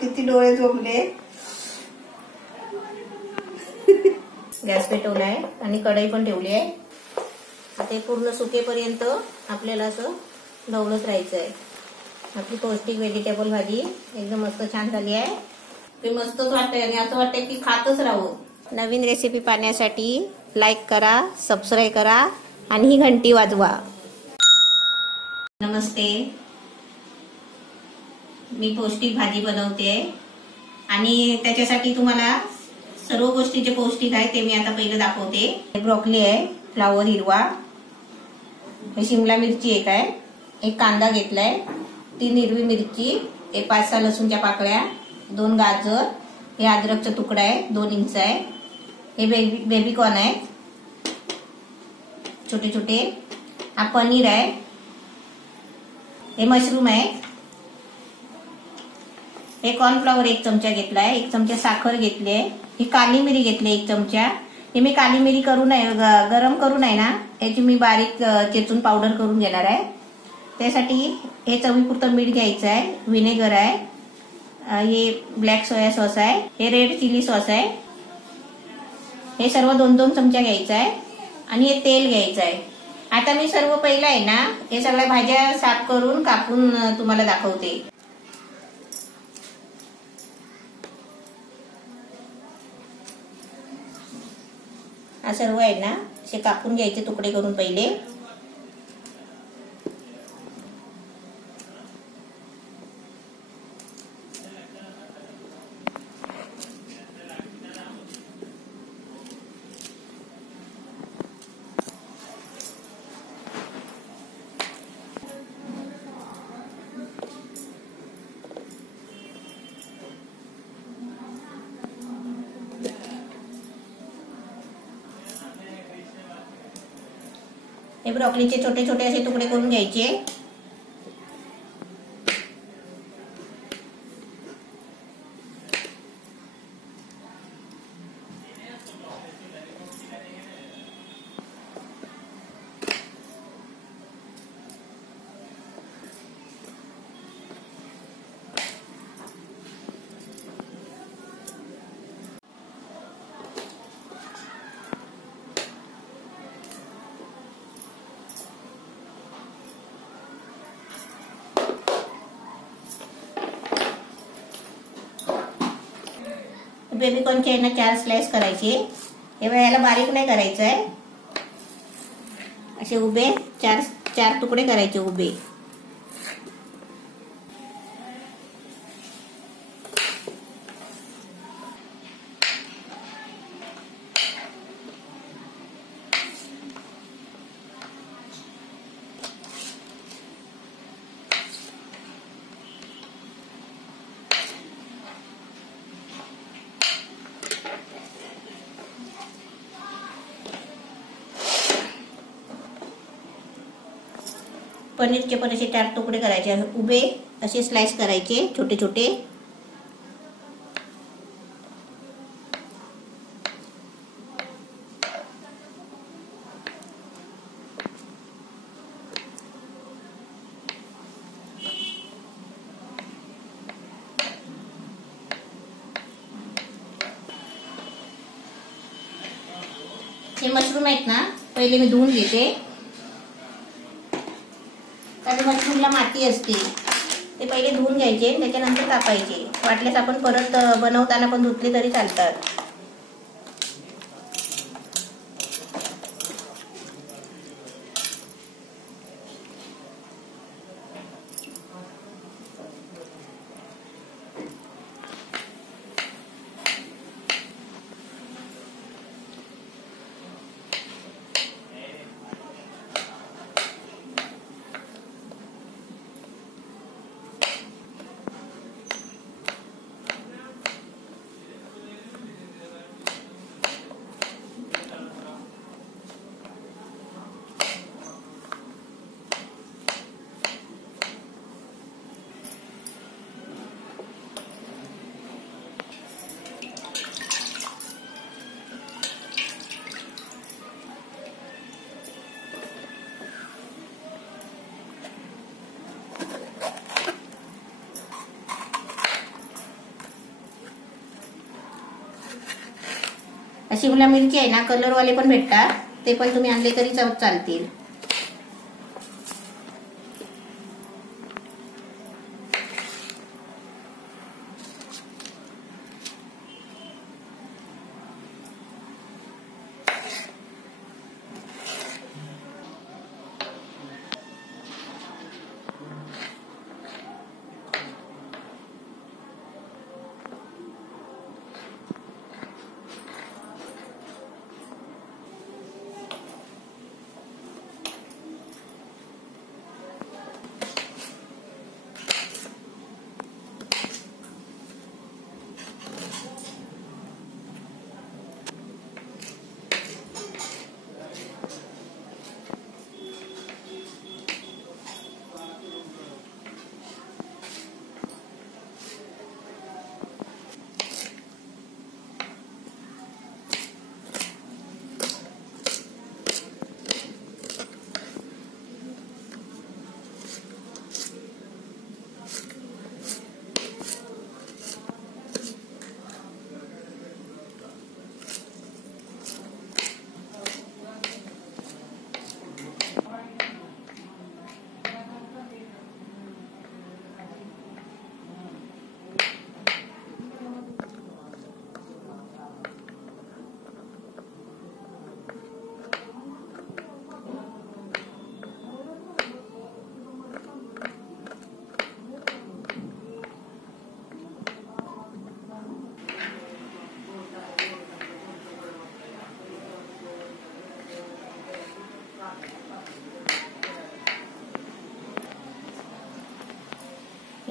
किती डोळे झोपले. गॅस पेटवलाय आणि कढई पण ठेवली आहे. आता पूर्ण सुकेपर्यंत आपल्याला असं ढवळत राहायचं आहे. आपली पौष्टिक व्हेजिटेबल भाजी एकदम मस्त छान झाली आहे. ते मस्तच वाटतंय आणि असं वाटतंय की खातच राहू. नवीन रेसिपी पाहण्यासाठी लाईक करा, सबस्क्राईब करा आणि ही घंटी वाजवा. नमस्ते, मी पौष्टिक भाजी बनवते आणि त्याच्यासाठी तुम्हाला सर्व गोष्टी जे पौष्टिक आहे ते मी आता पहिलं दाखवते. ब्रोकली आहे, फ्लावर हिरवा, हे शिमला मिरची एक आहे, एक कांदा घेतलाय, 3 हिरवी मिरची, 5-6 लसूणच्या पाकळ्या, 2 गाजर, हे अद्रकचा तुकडा आहे 2 इंच आहे, हे बेबी कॉर्न आहे छोटे छोटे, हा पनीर आहे, हे मशरूम आहे, हे कॉर्नफ्लॉवर 1 चमचा घेतलाय, 1 चमचा साखर घेतली आहे, ही काली मिरी घेतली 1 चमचा. हे मी काली मिरी करून गरम करून आहे ना, याची मी बारीक चेचून पावडर करून घेणार आहे. त्यासाठी हे चवीपुरतं मीठ घ्यायचं आहे, व्हिनेगर आहे, हे ब्लॅक सोया सॉस आहे, हे रेड चिली सॉस आहे, हे सर्व 2-2 चमचा घ्यायचं आहे आणि हे तेल घ्यायचं आहे. आता मी सर्व पहिलं आहे ना हे सगळ्या भाज्या साफ करून कापून तुम्हाला दाखवते. हा सर्व आहे ना असे कापून घ्यायचे तुकडे करून पहिले. हे ब्रोकलीचे छोटे छोटे असे तुकडे करून घ्यायचे. बेबी कॉर्नचे ना 4 स्लाइस करायचे. हे याला बारीक नाही करायचं आहे, असे उभे 4 तुकडे करायचे उभे. पनीरचे पण असे 4 तुकडे करायचे, उभे असे स्लाइस करायचे छोटे छोटे. हे मशरूम आहेत ना पहिले मी धुवून घेते, कारण मशरूमला माती असते. ते पहिले धुवून घ्यायचे त्याच्यानंतर कापायचे. वाटल्यास आपण परत बनवताना पण धुतले तरी चालतात. शिमला मिरची आहे ना, कलरवाले पण भेटतात, ते पण तुम्ही आणले तरी चालतील.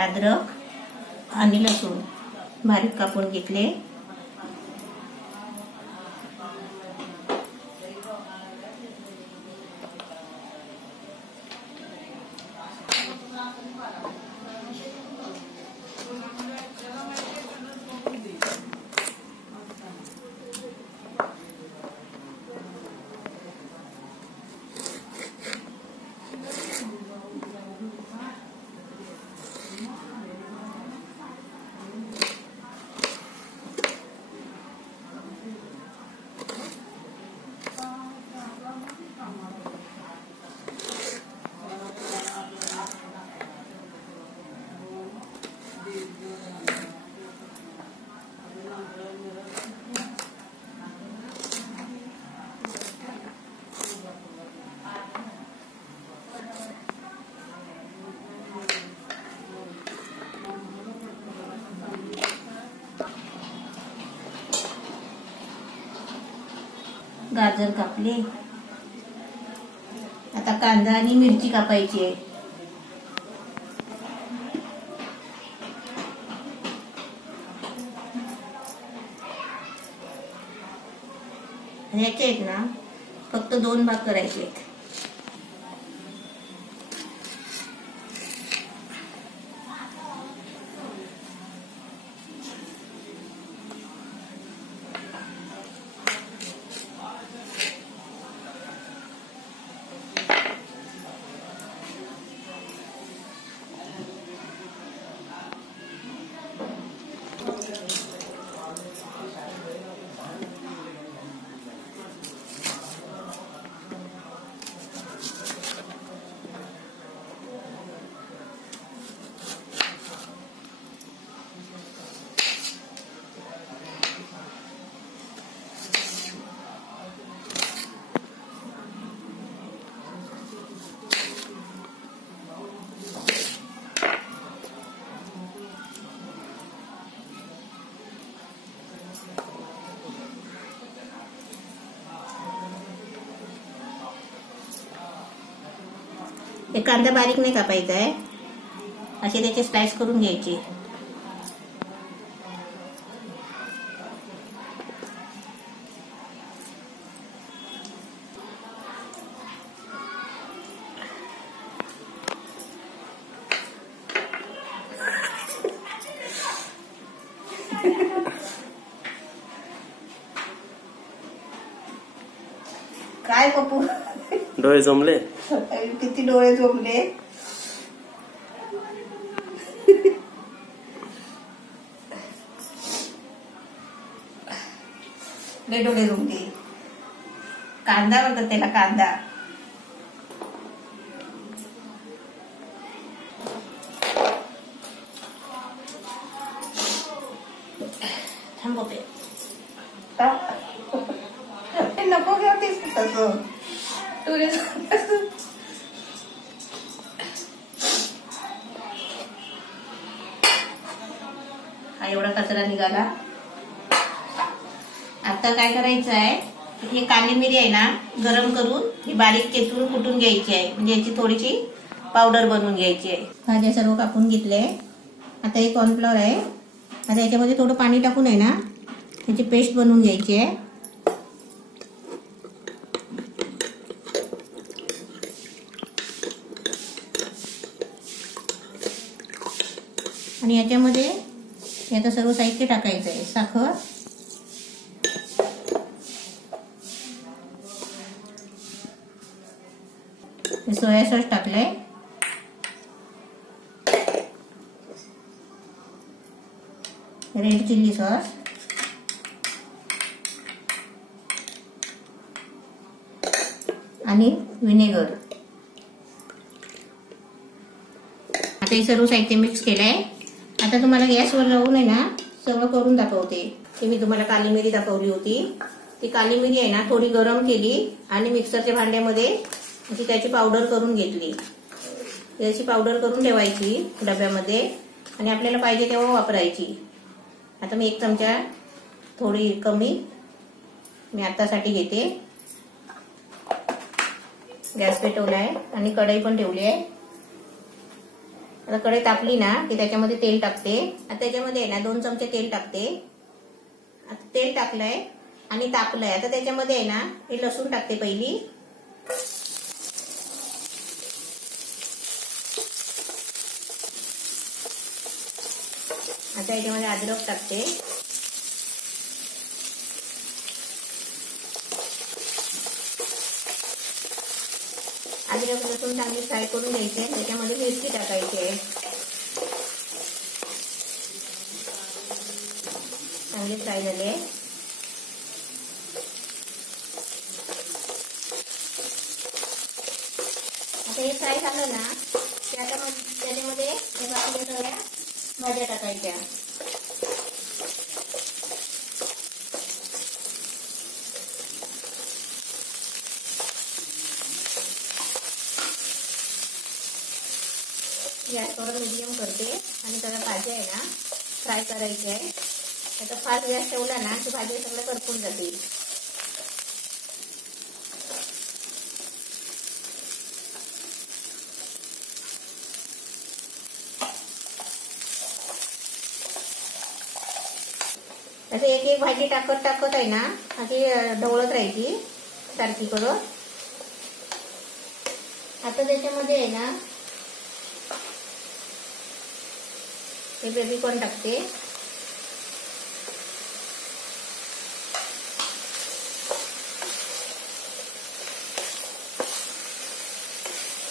अद्रक आणि लसूण बारीक कापून घेतले. गाजर कापले. आता कांदा आणि मिरची कापायची आहे. ह्याचे आहेत ना फक्त 2 भाग करायचे आहेत. हे कांदा बारीक नाही कापायचा आहे, असे त्याचे स्लाइस करून घ्यायचे. काय पप्पू डोळे जमले, किती डोळे झोपले. डोळे रुंगे कांदा म्हणतात त्याला, कांदा. थांबवते नको घेतेस तसं हा एवढा कचरा निघाला. आता काय करायचं आहे, हे काली मिरी आहे ना गरम करून ही बारीक चेचून कुटून घ्यायची आहे, म्हणजे याची थोडीशी पावडर बनवून घ्यायची आहे. भाज्या सर्व कापून घेतले. आता हे कॉर्नफ्लॉवर आहे. आता याच्यामध्ये थोडं पाणी टाकून आहे ना त्याची पेस्ट बनवून घ्यायची आहे. आणि याच्यामध्ये याचं सर्व साहित्य टाकायचं आहे. साखर, सोया सॉस टाकलंय, रेड चिल्ली सॉस, आणि विनेगर. आता हे सर्व साहित्य मिक्स केलंय. आता तुम्हाला गॅसवर लावून आहे ना सर्व करून दाखवते. ती मी तुम्हाला काली मिरी दाखवली होती. ती काली मिरी आहे ना थोडी गरम केली आणि मिक्सरच्या भांड्यामध्ये अशी त्याची पावडर करून घेतली. त्याची पावडर करून ठेवायची डब्यामध्ये आणि आपल्याला पाहिजे तेव्हा वापरायची. आता मी 1 चमचा थोडी कमी मी आतासाठी घेते. गॅस पेटवलाय आणि कढई पण ठेवली आहे. आता कढई तापली ना की त्याच्यामध्ये तेल टाकते. आता त्याच्यामध्ये आहे ना 2 चमचे तेल टाकते. आता तेल टाकलंय आणि तापलंय. आता त्याच्यामध्ये आहे ना हे लसूण टाकते पहिली. आता याच्यामध्ये अद्रक टाकते. अद्रक लसूण चांगली फ्राय करून घ्यायचे. त्याच्यामध्ये मिरची टाकायची आहे. चांगली फ्राय झाली आहे. आता हे फ्राय झालं ना त्याच्यामध्ये हे बाकीच्या सगळ्या भाज्या टाकायच्या. गॅस थोडं मीडियम करते आणि सगळ्या भाज्या आहे ना फ्राय करायच्या आहे. आता फास्ट गॅस ठेवला ना की भाज्या सगळ्या करपून जातील. असं एक भाजी टाकत आहे ना अशी ढवळत राहायची सारखी करून. आता त्याच्यामध्ये आहे ना हे बेबीकॉर्न टाकते.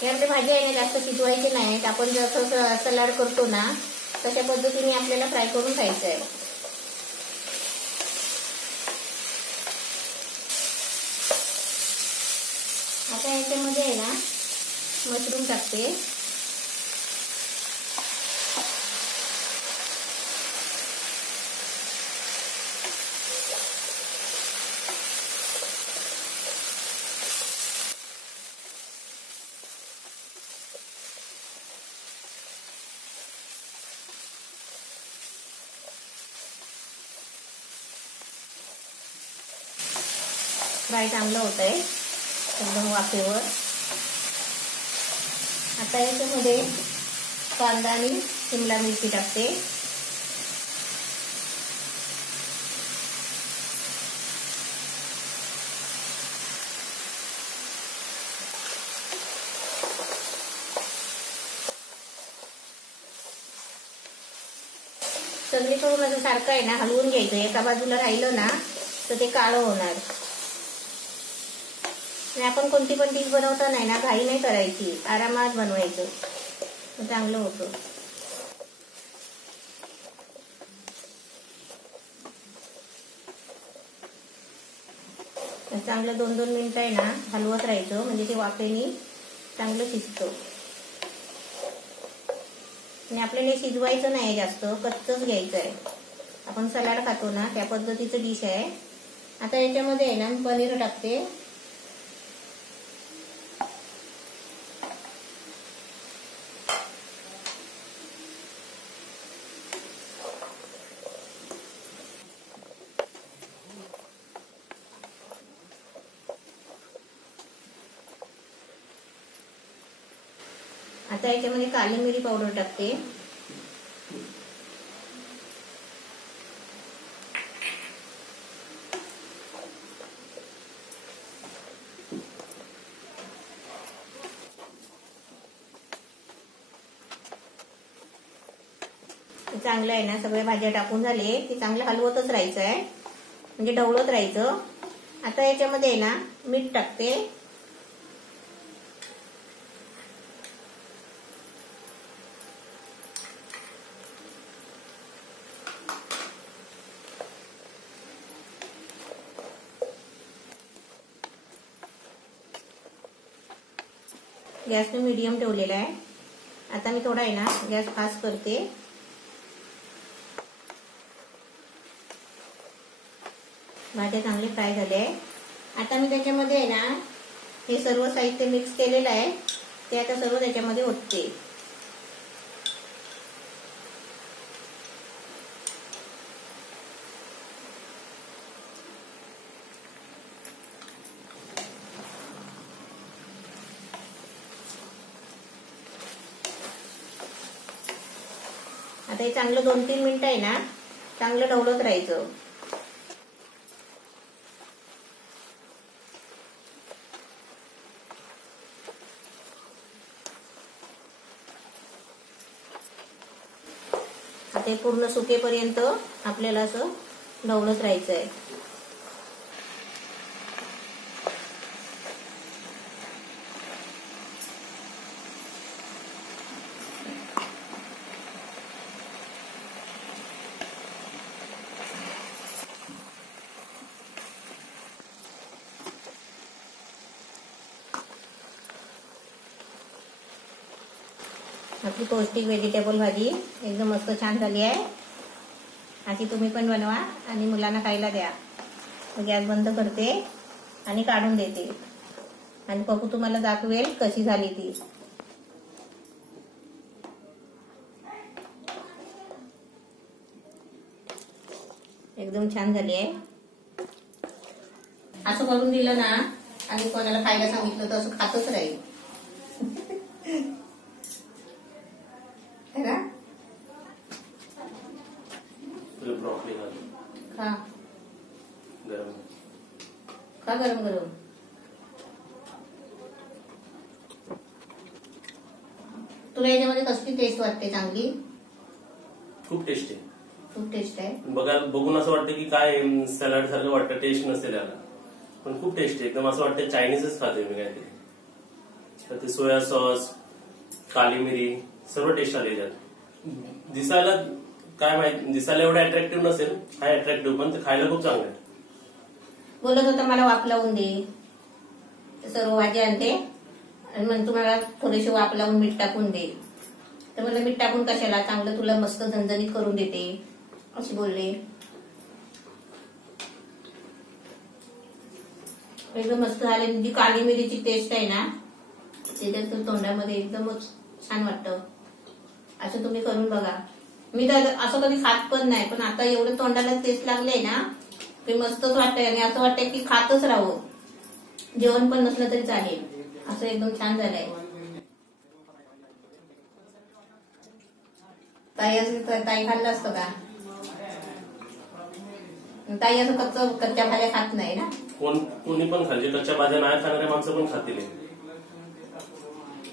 हे आपली भाजी आहे ना जास्त शिजवायची नाही. आपण जसं सलाड करतो ना तशा पद्धतीने आपल्याला फ्राय करून खायचं आहे. आता याच्यामध्ये आहे ना मशरूम टाकते. फ्राय चांगलं होत आहे एकदम वाफेवर. आता याच्यामध्ये कांदा आणि शिमला मिरची टाकते. सगळीकडून असं सारखं आहे ना हलवून घ्यायचं. एका बाजूला राहिलं ना तर ते काळं होणार. आणि आपण कोणती पण डिश बनवता नाही ना घाई नाही करायची, आरामात बनवायचं, चांगलं होतं. चांगलं 2-2 मिनिटं आहे ना हलवत राहायचं, म्हणजे ते वाफेने चांगलं शिजतं. आणि आपल्याला शिजवायचं नाही, जास्त कच्चंच घ्यायचं आहे. आपण सलाड खातो ना त्या पद्धतीचं डिश आहे. आता याच्यामध्ये आहे ना मी पनीर टाकते. आता याच्यामध्ये काली मिरी पावडर टाकते. चांगलं आहे ना, सगळ्या भाज्या टाकून झाले की चांगलं हलवतच राहायचं आहे, म्हणजे ढवळत राहायचं. आता याच्यामध्ये आहे ना मीठ टाकते. गॅस मी मीडियम ठेवलेला आहे. आता मी थोडा आहे ना गॅस फास्ट करते. भाज्या चांगले फ्राय झाले आहे. आता मी त्याच्यामध्ये आहे ना हे सर्व साहित्य मिक्स केलेलं आहे ते आता सर्व त्याच्यामध्ये ओतते. आता हे चांगलं 2-3 मिनिटं आहे ना चांगलं ढवळत राहायचं. ते पूर्ण सुकेपर्यंत आपल्याला असं ढवळत राहायचं आहे. आपली पौष्टिक व्हेजिटेबल भाजी एकदम मस्त छान झाली आहे. अशी तुम्ही पण बनवा आणि मुलांना खायला द्या. गॅस बंद करते आणि काढून देते आणि पप्पू तुम्हाला दाखवेल कशी झाली ती. एकदम छान झाली आहे. असं करून दिलं ना आणि कोणाला खायला सांगितलं तर असं खातच राहील. खा गरम गरम. तुला याच्यामध्ये कसली टेस्ट वाटते? चांगली, खूप टेस्ट आहे. खूप टेस्ट आहे. बघून असं वाटतं की काय सॅलड सारखं वाटतं, टेस्ट नसेल याला, पण खूप टेस्ट आहे. एकदम असं वाटतं चायनीजच खाते मी काहीतरी. तर ते सोया सॉस, काली मिरी सर्व टेस्ट आले याच्यात. दिसायला काय माहिती, दिसायला एवढं अट्रॅक्टिव्ह नसेल, हाय अट्रॅक्टिव्ह, पण ते खायला खूप चांगलं आहे. बोलत होता मला वाफ लावून दे, सर्व भाजी आणते आणि मग तुम्हाला थोडीशी वाफ लावून मीठ टाकून दे. तर मला मीठ टाकून कशाला, चांगलं तुला मस्त झणझणीत करून देते अशी बोलले. एकदम मस्त झाले. जी काली मिरीची टेस्ट आहे ना त्याच्या तोंडामध्ये एकदमच छान वाटतं. असं तुम्ही करून बघा. मी तर असं कधी खात पण नाही, पण आता एवढं तोंडाला टेस्ट लागले ना ते मस्तच वाटतंय आणि असं वाटतंय की खातच राहावं, जेवण पण नसलं तरी चालेल. असं एकदम छान झालंय. ताई खाल्लं असतं का? ताई असं कच्च्या भाज्या खात नाही ना. कोणी पण खाल्ली कच्च्या भाज्या नाही खाणारे माणसं पण खातील.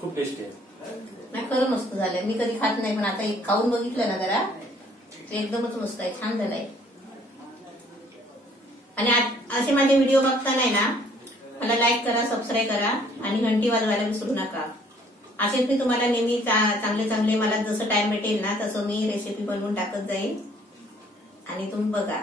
खूप टेस्टी आहे. नाही, खरं मस्त झालंय. मी कधी खात नाही, पण आता खाऊन बघितलं ना जरा, एकदमच मस्त आहे, छान झालंय. आणि असे माझे व्हिडिओ बघताना ना मला लाईक करा, सबस्क्राईब करा आणि घंटी वाजवायला विसरू नका. असेच मी तुम्हाला नेहमी चांगले चांगले मला जसं टाइम भेटेल ना तसं मी रेसिपी बनवून टाकत जाईल आणि तुम्ही बघा.